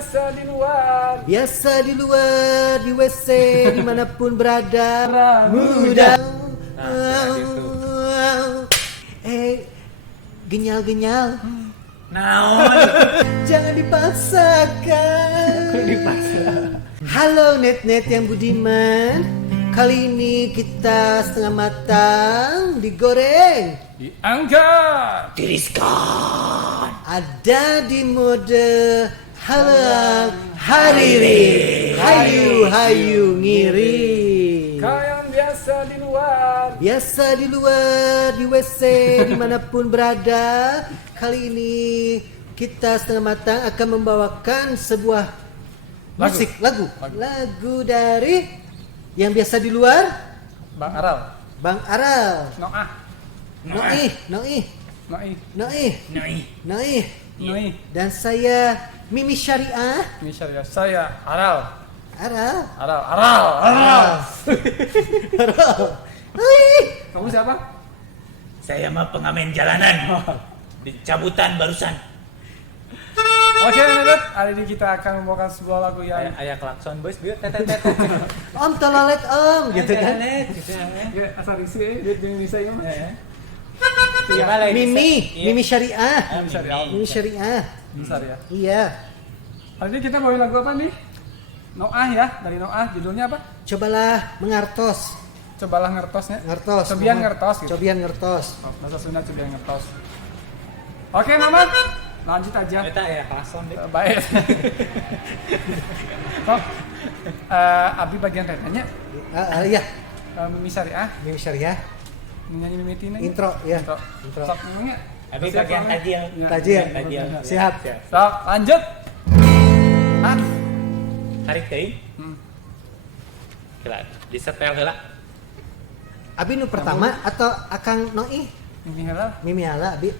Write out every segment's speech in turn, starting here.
Biasa di luar, di WC, dimanapun berada. Muda. Genyal-genyal. Naon? Jangan dipaksakan. Halo net-net yang budiman. Kali ini kita setengah matang, digoreng, diangkat, Tiriskan. ada di mode halang hariri, hayu ngiri. kau yang biasa di luar, di WC, dimanapun berada. Kali ini kita setengah matang akan membawakan sebuah lagu dari yang biasa di luar, Bang Aral, Noih, dan saya Mimi Syariah. saya Aral. Kamu siapa? Saya mah pengamen jalanan. Dicabutan barusan. Oke, Net, hari ini kita akan membawakan sebuah lagu yang Ayah klakson bos, biar tetet. Om tolalet om, gitu kan? ya, asal isi dia jangan bisa ya. Mimi Syariah. Besar ya. Iya. Hari ini kita bawain lagu apa nih? Noah ya, dari Noah. Judulnya apa? Cobalah mengartos. Cobalah ngertosnya. Cobian ngertos gitu. Cobian ngertos. Oh, bahasa Sunda cobian ngertos. Oke, Mama. Lanjut aja. Kita ya klakson deh. Baik. Oh, Abi bagian tanya. Iya. Mimi Syariah. Mimi Syariah. Nyanyi Mimitina. Intro ya. Intro. Sok ngomongnya. Abi bagian tajil. Tajil. Siap. Sok, lanjut. Tarik teuing. Kira disetel heula. Abi nu pertama atau Akang Noi? Mimi Halal. Mimi ala Abi.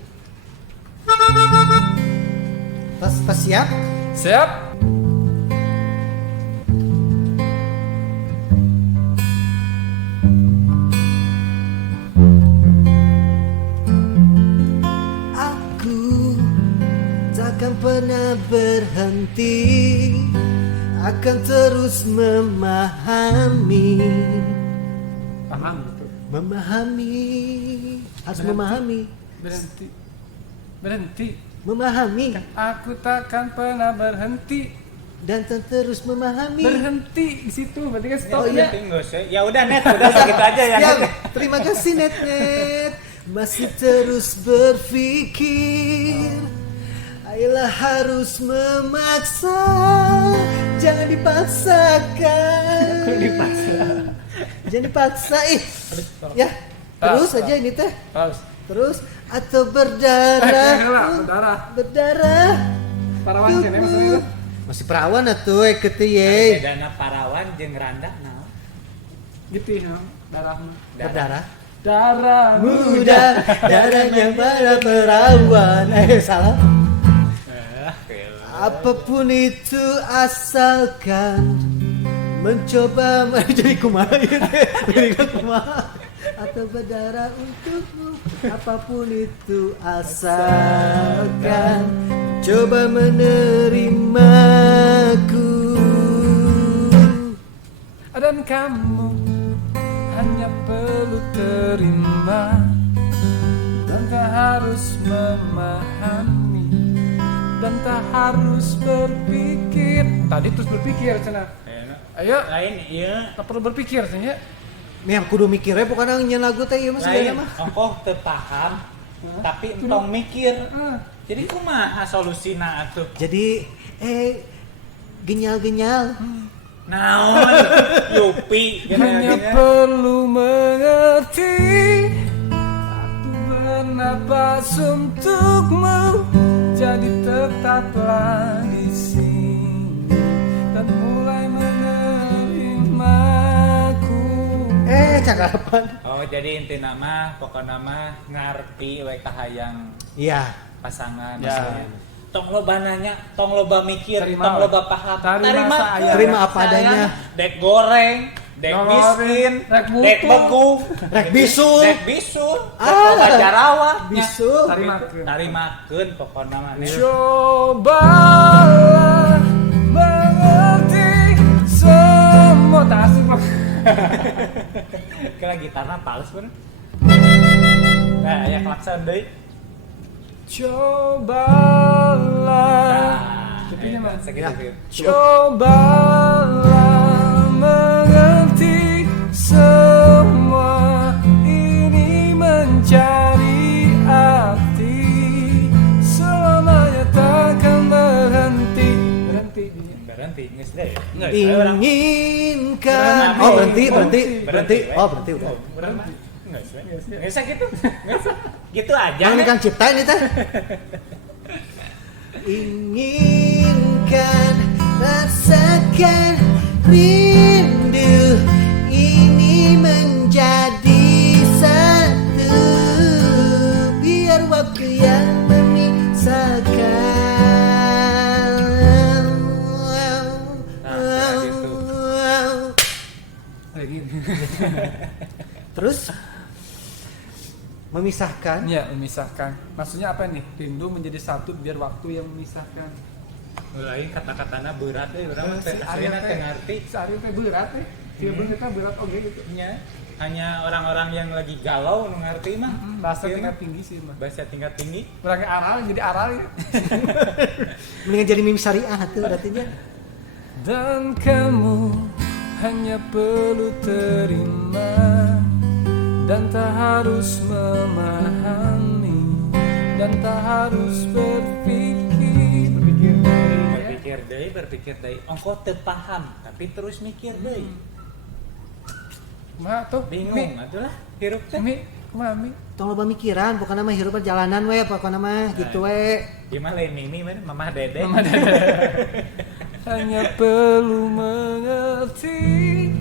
Pas siap? Siap. Aku takkan pernah berhenti, akan terus memahami. Paham gitu. Harus memahami. Berhenti. Memahami Aku takkan pernah berhenti. dan terus memahami. Berhenti di situ, berarti kan stop Oh, iya. ya. Ya udah Net, udah segitu aja ya. Siap. Terima kasih net. Masih terus berpikir. Ayolah harus memaksa. Jangan dipaksakan. Jangan dipaksa. Ya. Terus aja ini teh. Terus atau berdarah. Parawan sini maksudnya. Masih perawan atuh kete ye. Dana parawan jeung randa naon? Gitu ya, darah. Darah muda, darahnya para perawan. Salah. Apapun itu asalkan mencoba jadi kumaha atau berdarah untukmu. Apapun itu asalkan coba menerimaku. Dan kamu hanya perlu terima dan tak harus memahami dan tak harus berpikir. Tadi terus berpikir cenah. Ayo, Lain ieu. tak perlu berpikir cenah. Nih yang kudu mikirnya pokoknya nyen lagu teh ieu mah Lain segala mah. ongkoh teu paham tapi entong mikir. Jadi kumaha solusina atuh? Jadi genyal-genyal. Naon? Yupi. Hanya perlu mengerti. Aku bernapas untukmu. Jadi tetaplah di sini dan mulai menerimaku. Cakapan. Oh, jadi inti nama pokoknya nama ngarti we kahayang Iya. pasangan Ya. maksudnya. Tong loba nanya, tong loba mikir, Terima, tong loba paham. terima saya. Terima apa adanya. Dek goreng, dek miskin, rek mutu. dek begung, Rek bisul. dek bisul, dek loba jarawat. Bisul. Tarimakeun. Tarimakeun pokona mah. Cobalah gitarnya pals pun. Nah, ya klakson deui. Cobalah. Sepertinya mah segitu. Cobalah mengerti semua ini mencari arti selamanya takkan berhenti. Berhenti, geus deui. Inginkan. Oh, berhenti udah. Berhenti. Nggak usah gitu. Gitu aja. Jangan kan ciptain itu. Inginkan, rasakan rindu ini menjadi satu, biar waktu yang memisahkan. Terus memisahkan. Ya, memisahkan. Maksudnya apa nih? Rindu menjadi satu biar waktu yang memisahkan. Mulai kata-katanya berat deh, orang Si Arya teh ngerti. Si Arya teh berat teh. Dia kita berat oke gitu. Nya, hanya orang-orang yang lagi galau nu ngerti mah. Bahasa Iya, tingkat mah. tinggi sih mah. Bahasa tingkat tinggi. Orangnya aral jadi aral ya. Mendingan jadi mim syariah tuh artinya. Dan kamu hanya perlu terima dan tak harus memahami dan tak harus berpikir. Berpikir deui. Ongko teu paham, tapi terus mikir deui. Kumaha tuh? Bingung atulah hirup teh. Mi, kumaha Mi? Tong loba mikiran, bukan nama hirup perjalanan we, pokokna mah gitu we. Gimana lain Mimi mana? Mamah Dede. Hanya perlu mengerti,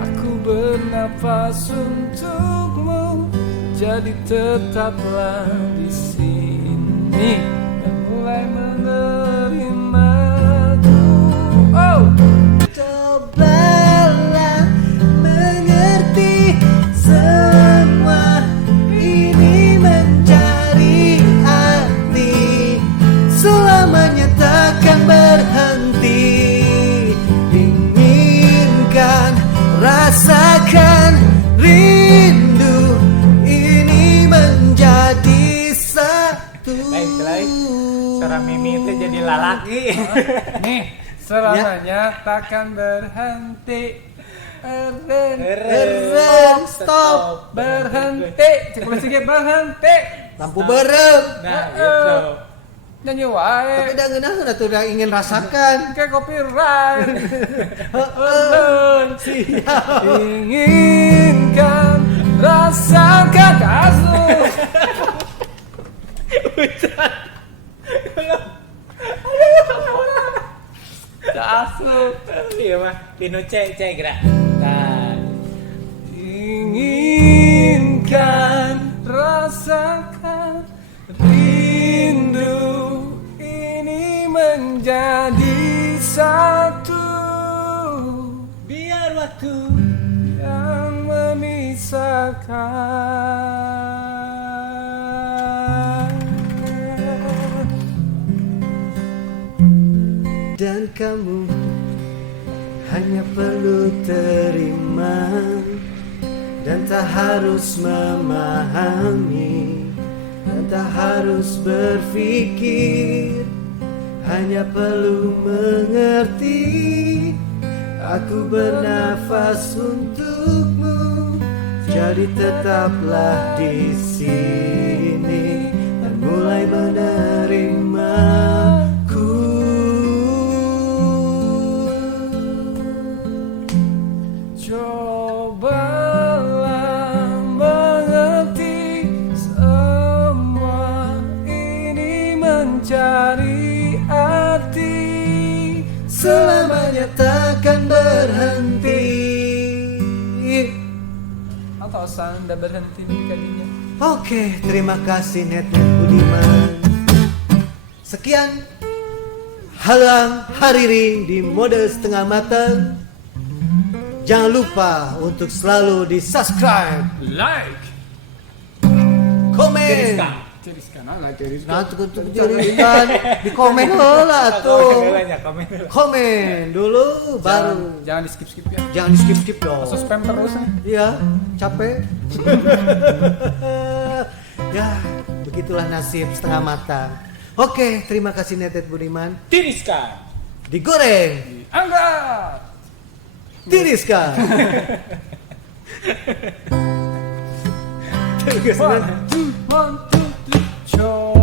aku bernafas untukmu, jadi tetaplah di sini dan mulai menerimaku. Oh, Cobalah mengerti semua ini mencari arti selamanya takkan berhenti. Inginkan, rasakan rindu ini menjadi satu. Lain. Suara Mimi itu jadi lalaki. nih selamanya takkan berhenti. Stop. Berhenti. Cek boleh sige berhenti. Lampu berem. Nah, gitu. Nyanyi wae. Tapi dah ngeunah tuh udah ingin rasakan. Kayak copyright. Siap. Inginkan rasakan kasus. Kasus. Iya mah, Tino cek gerak. Nah, Inginkan rasakan rindu ini menjadi satu biar waktu yang memisahkan. Dan kamu hanya perlu terima dan tak harus memahami dan tak harus berpikir, hanya perlu mengerti. Aku bernafas untukmu, jadi tetaplah di sini dan mulai menerimaku. Cobalah mengerti semua ini mencari arti Selamanya takkan berhenti. atau sanda berhenti di kalinya. Oke, terima kasih Netnet Budiman. Sekian Halang Hariri di mode setengah matang. Jangan lupa untuk selalu di subscribe, Like, komen, sekarang. jadi sekarang. Nah, nggak tiris. Nah, tuh jadikan di komen lah tuh. Komen. Komen dulu baru. Jangan di skip ya. Jangan di skip dong. Langsung spam terus. Iya, capek. Ya, begitulah nasib setengah matang. Oke, terima kasih Netet Budiman. Tiriskan. Digoreng, Angkat. tiriskan. One, two, three, show.